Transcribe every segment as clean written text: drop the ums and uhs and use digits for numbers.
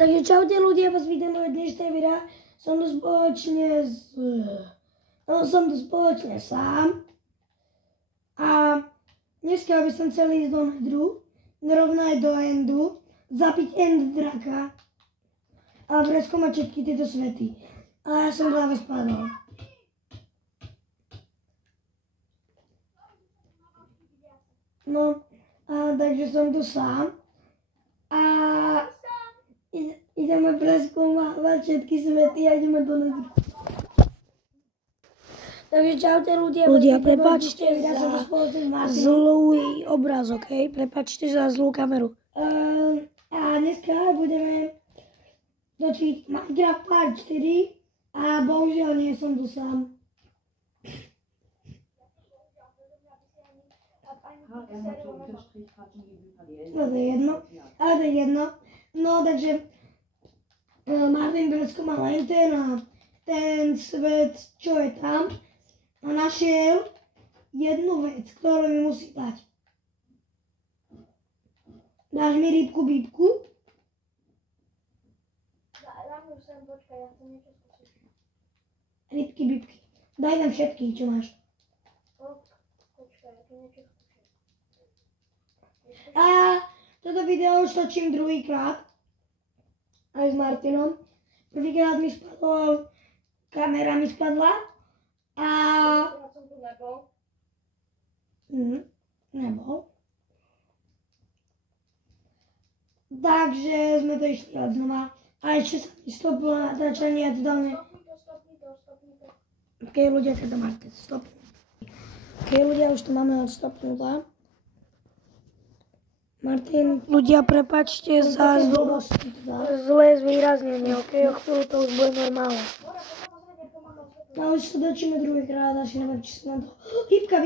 Takže čaute ľudia, vás vítam v dnešnej videa. Som tu spoločne sám. A dneska by som chcel ísť do Nedru, rovno aj do Endu, zapiť End draka a preskúmať všetky tieto svety. A ja som práve spadol. No, a takže som tu sám. A ideme preskúmavať všetky svety a ideme do Nedru. Takže čaute ľudia. Ľudia, prepáčte za zlý obraz, ok? Prepáčte za zlú kameru. A dneska budeme točiť Minecraft Part 4 a bohužiaľ nie som tu sám. No to je jedno. Ale to je jedno. No takže Martin preskúmal len ten svet, čo je tam. A našiel jednu vec, ktorú mi musí dať. Dáš mi rybku, bíbku? Dám ju sem, počkaj, ja chcem niečo skúsiť. Rybky, bíbky. Daj nám všetky, čo máš. Počkaj, ja to niečo skúsim. A toto video už točím druhýkrát. Aj s Martinom. Prvýkrát mi spadol, kamera mi spadla. A... Ja som tu nebol. Nebol. Takže sme to išli od znova. A ešte sa mi stopilo natáčanie a to dáme. Stopni to. Ok, ľudia, teda Martin, stopni. Ok, ľudia, už to máme odstopnutá. Martin, ľudia, prepáčte za zlé zvýraznenie, ok? O chvíľu to už bude normálne. No už sa dočíme druhýkrát, až neviem, či sa na to... Hýbka!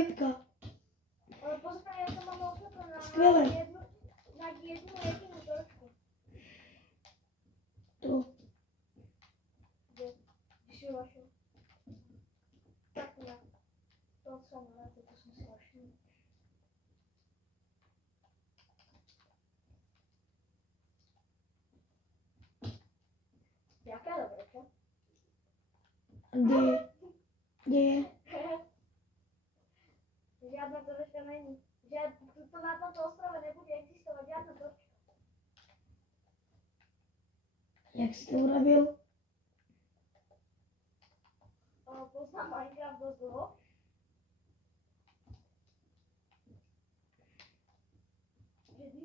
Ale pozraj, ja to mám osvetlené Skvelé. na jednu jedinú trošku. Tu. Kde si vašiel? Tak na. To som si vašiel. Jaká dobrá, čo? Kde je? Žiadna torečka není. Tu na tomto ostrove nebude existovať žiadna torečka. Jak si to urobil? Poznám Minecraft dosť dlho.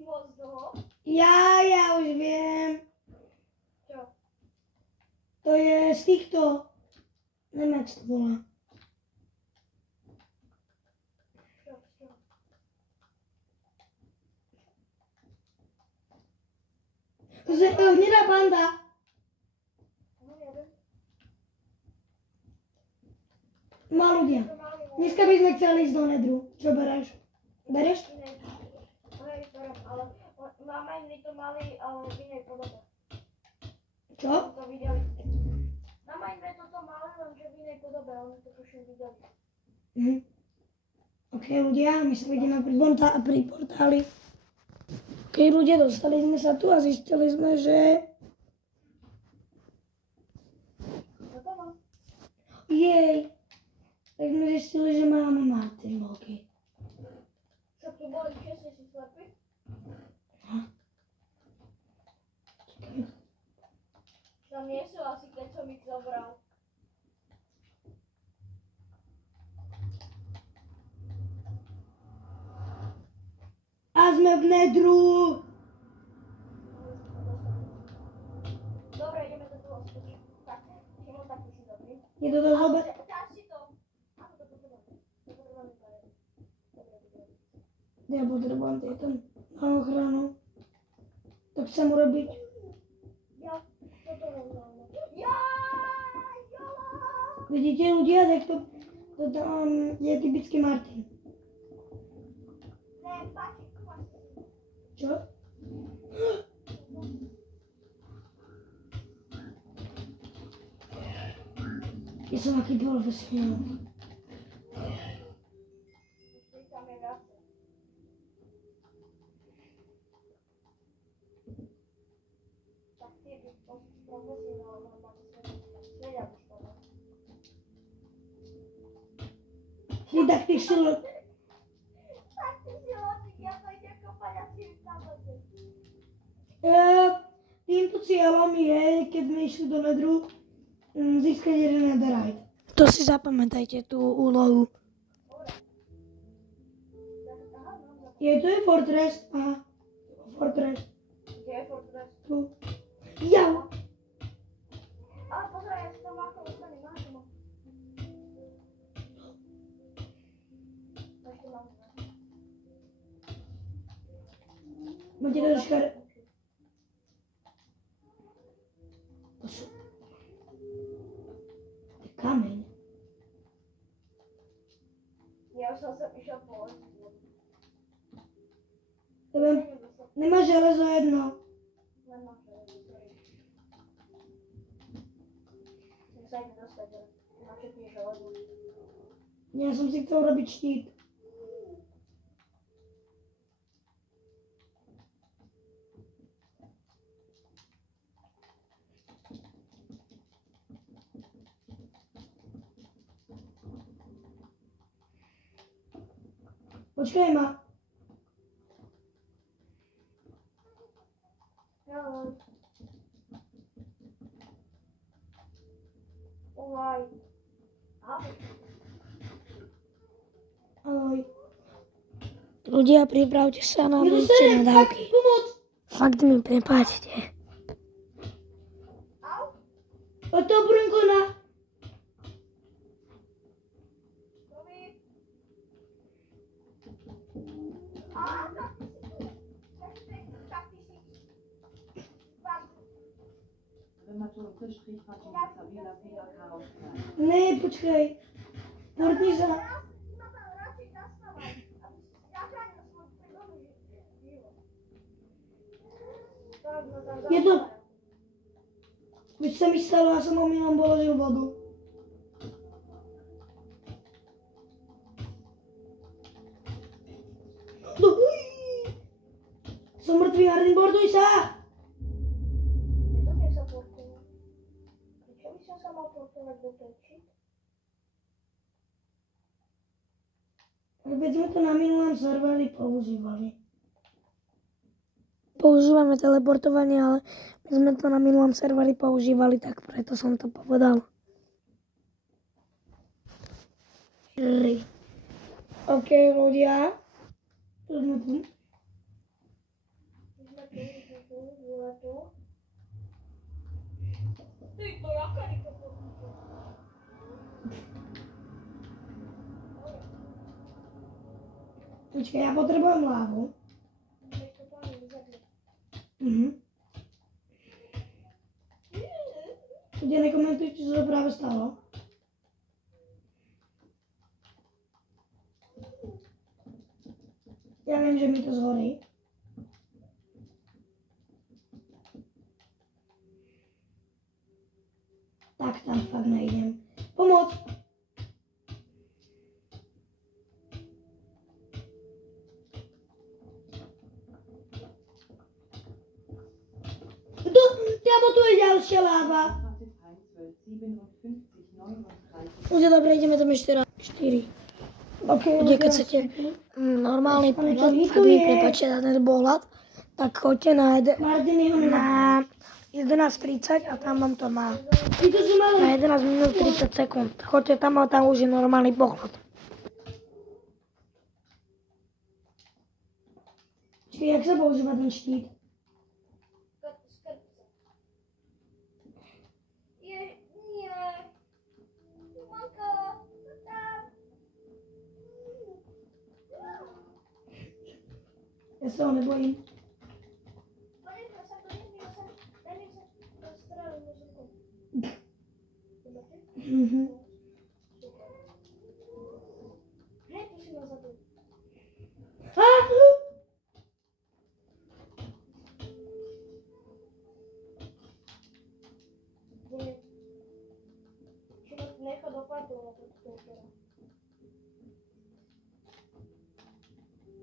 Moc dlho. Ja už viem. Čo? To je z týchto... Neviem, jak sa to volá. Hnedá panda. Má ľudia. Dneska by sme chceli ísť do Nedru. Čo bereš? Bereš? Hej, berem, ale máme iný to mali, ale v inej podobe. Čo? To videli. Mama iné toto mali, lenže v inej podobe, oni to tuším videli. Ok, ľudia, my sa vidíme pri portáli. Ok, ľudia, dostali sme sa tu a zistili sme, že... Jej. Tak sme zistili, že máme Martin bloky. Čo tu boli česne si slepí? Tam nie sú asi, keď som ich zobral. A sme v Nedru. Dobre, ideme do toho späť. Tak, Šimon, tak si dobrý. Je to zober. Dáš si to. Áno, to potrebujem. To potrebujem vypadať. Ja potrebujem tieto na ochranu. To chcem urobiť. Ja, toto normálne. Vidíte ľudia, tak to tam je typický Martin. Ne, páči, Čo? Ja som aký profesionál. tam je viacej. Tak ty Profesionálna matematika. Nedia už to. Ty tak ty si Tak ty si loďík, ja to ide kopať a si tam loďík. týmto cieľom je, keď sme išli do nedru, získať jeden netherite. To si zapamätajte, tú úlohu. Je to je fortress, aha. Fortress. Kde je Fortress? Tu. Ja. Ale pozeraj, ja si tam ako dostane mážemo. Ešte mám. Máte troška... Kameň. Ja už som sa išiel po Nemá železo jedno. Nemám železo. Som sa ide dostať, že načetný železo. Ja som si chcel robiť štít. Počkaj ma. Hello. Ahoj. Ahoj. Ahoj. Ľudia, pripravte sa na menšie nadávky. Fakt mi prepáčte. Au. O to Brunkona. Domi. Ne, počkaj. Portni sa. Je to... Veď sa mi stalo, ja som omylom položil vodu. Som mŕtvý, Martin, borduj sa! Nedobre sa portovať. Prečo by som sa mal portovať do peči? Veď sme to na minulom serveri používali. Používame teleportovanie, ale my sme to na minulom serveri používali, tak preto som to povedal. OK, ľudia. Tu sme tu. Ty to jaká rýchlo portuje? Počkaj, ja potrebujem lávu. Ľudia, nekomentujte, čo sa práve stalo. Ja viem, že mi to zhorí. Tak tam fakt nejdem. Pomoc! Kámo, tu je ďalšia láva. Už je dobre, ideme tam ešte raz. 4. Ľudia, keď chcete normálny pohľad, fakt mi prepáčte na ten pohľad, tak choďte na 11:30 a tam vám to má. Na 11 minút 30 sekúnd. Choďte tam a tam už je normálny pohľad. Čiže, jak sa používa ten štít? Ja sa ho nebojím.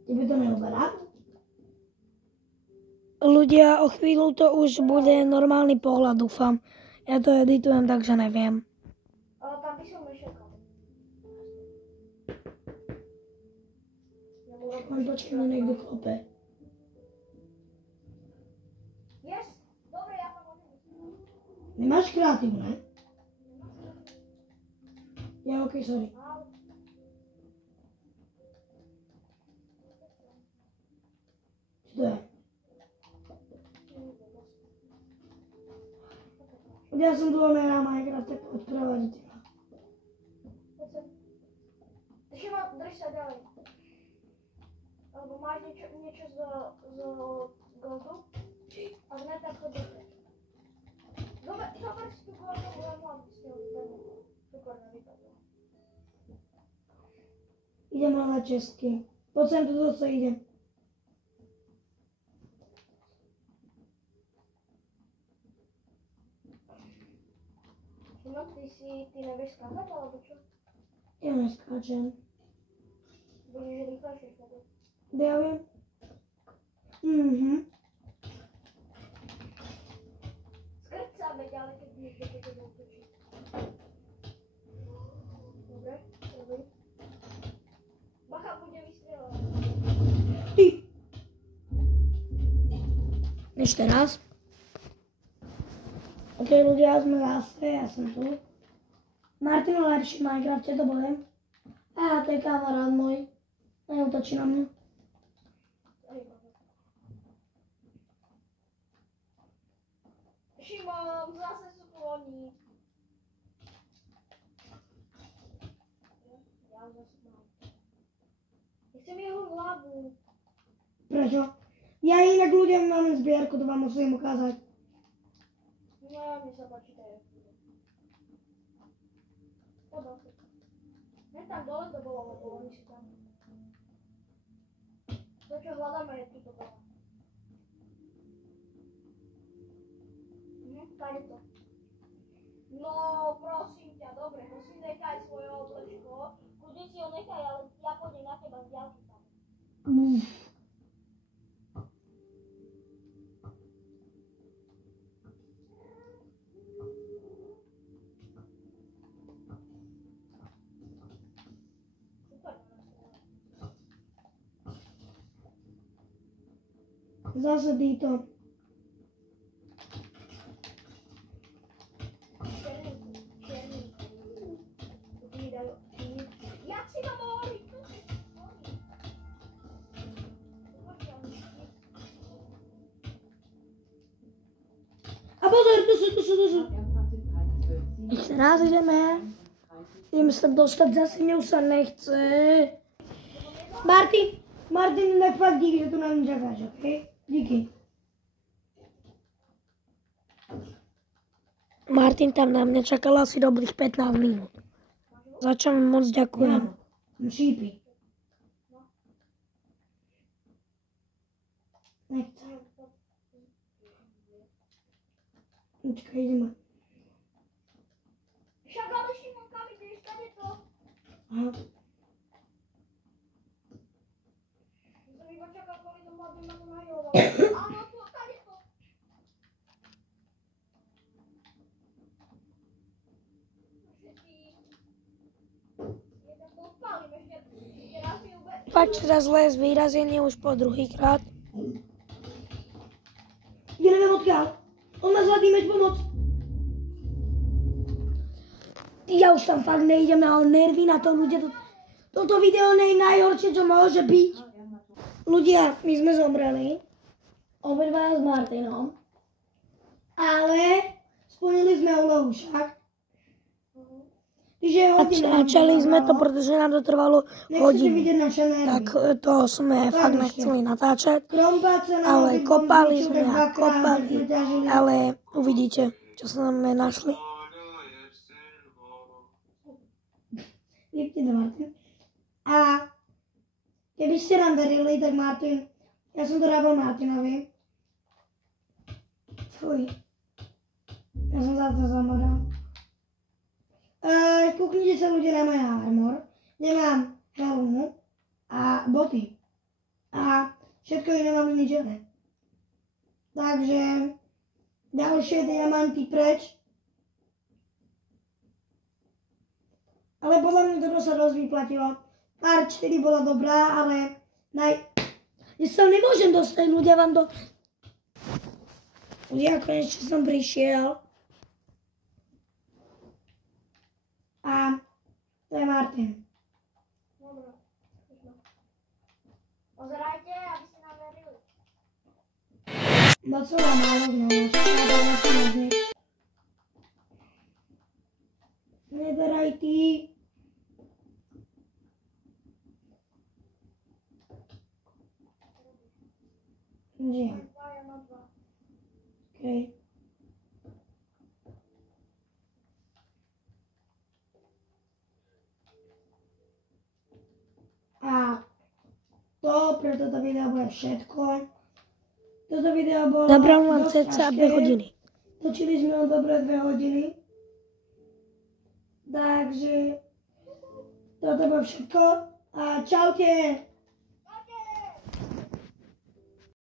Tebe to neoberá? Ľudia, ľudia, o chvíľu to už bude normálny pohľad, dúfam. Ja to editujem, takže neviem. Ale tam by som nešiel kam. Počkaj, ma niekto klope. Yes, dobre, ja tam môžem ísť. Nemáš kreatívne? Ja, okej, sorry. Čo to je? Ja som dlho nehral Minecraft, tak odprávať teba. Ešte ma, drž sa ďalej. Lebo máš niečo z goldu? A ne tak chodí preč. Zober si tú goldu, len mám s ňou vypadnú. Super, nevypadnú. Idem hľadať čestky. Poď sem tu zase idem. Šimo, ty nevieš skákať, alebo čo? Ja neskáčem. Budeš rýchlejšie skákať. Ja viem. Skrť sa, veď, ale keď budeš do tebe útočiť. Dobre, dobrý. Bacha, bude vystrieľovať. Ty! Ešte raz. Ok, ľudia, sme zase, ja som tu. Martino lepší v Minecrafte, to budem. A to je kamarát môj. Neútočí na mňa. Šimon, zase sú tu oni. Ja zase mám. Chcem jeho hlavu. Prečo? Ja inak ľuďom mám zbierku, to vám musím ukázať. No, mne sa páči to je. Poďme. Ne tam dole to bolo, lebo oni sú tam. To, čo hľadáme, je tuto dole. Tady to. No, prosím ťa, dobre, no si nechaj svoje oblečko. Kudne si ho nechaj, ale ja pôjdem na teba z ďalky tam. Zase týto. Jak si to mohli? A pozor, tu sú. Ešte raz ideme. Ideme sa dostať, zase mne už sa nechce. Martin, tak fakt díky, že tu na mňa čakáš, okej? Díky. Martin tam na mňa čakal asi dobrých 15 minút. Za čo mi moc ďakujem. Šípi. Nechce. Počkaj, ideme. Však ale Šimon, kam ideš, kade to? Aha. Som iba čakal, koľko to má to najoval. Áno, tu, kade to? Jeden podpálim, ešte raz mi uber. Pač za zlé zvýrazenie už po druhýkrát. Ja neviem odkiaľ. On má zlatý meč, pomoc. Ja už tam fakt nejdem, ale nervy na to, ľudia. Toto video nie je najhoršie, čo môže byť. Ľudia, my sme zomreli. Obidvaja s Martinom. Ale splnili sme úlohu však. Načali sme to, pretože nám to trvalo hodinu. Tak to sme fakt nechceli natáčať. Ale kopali sme a kopali. Ale uvidíte, čo sme našli. Vypni to, Martin. A keby ste nám verili, tak Martin, ja som to rábal Martinovi. Fuj. Ja som za to zamoral. Kúknite sa ľudia na môj armor, kde mám helmu a boty. A všetko iné mám zničené. Takže ďalšie diamanty preč. Ale podľa mňa toto sa dosť vyplatilo. Pár 4 bola dobrá, ale ja sa nemôžem dostať, ľudia vám to... Ľudia, konečne som prišiel. A to je Martin. Dobre. Pozerajte, aby ste nám verili. Docela málo máš. Neberaj ty. Nie. Ja na 2. Okej. A to pre toto video bude všetko. Toto video bolo Zabral vám dosť cca ťažké. 2 hodiny. Točili sme ho dobre 2 hodiny. Takže toto bolo všetko. A čaute.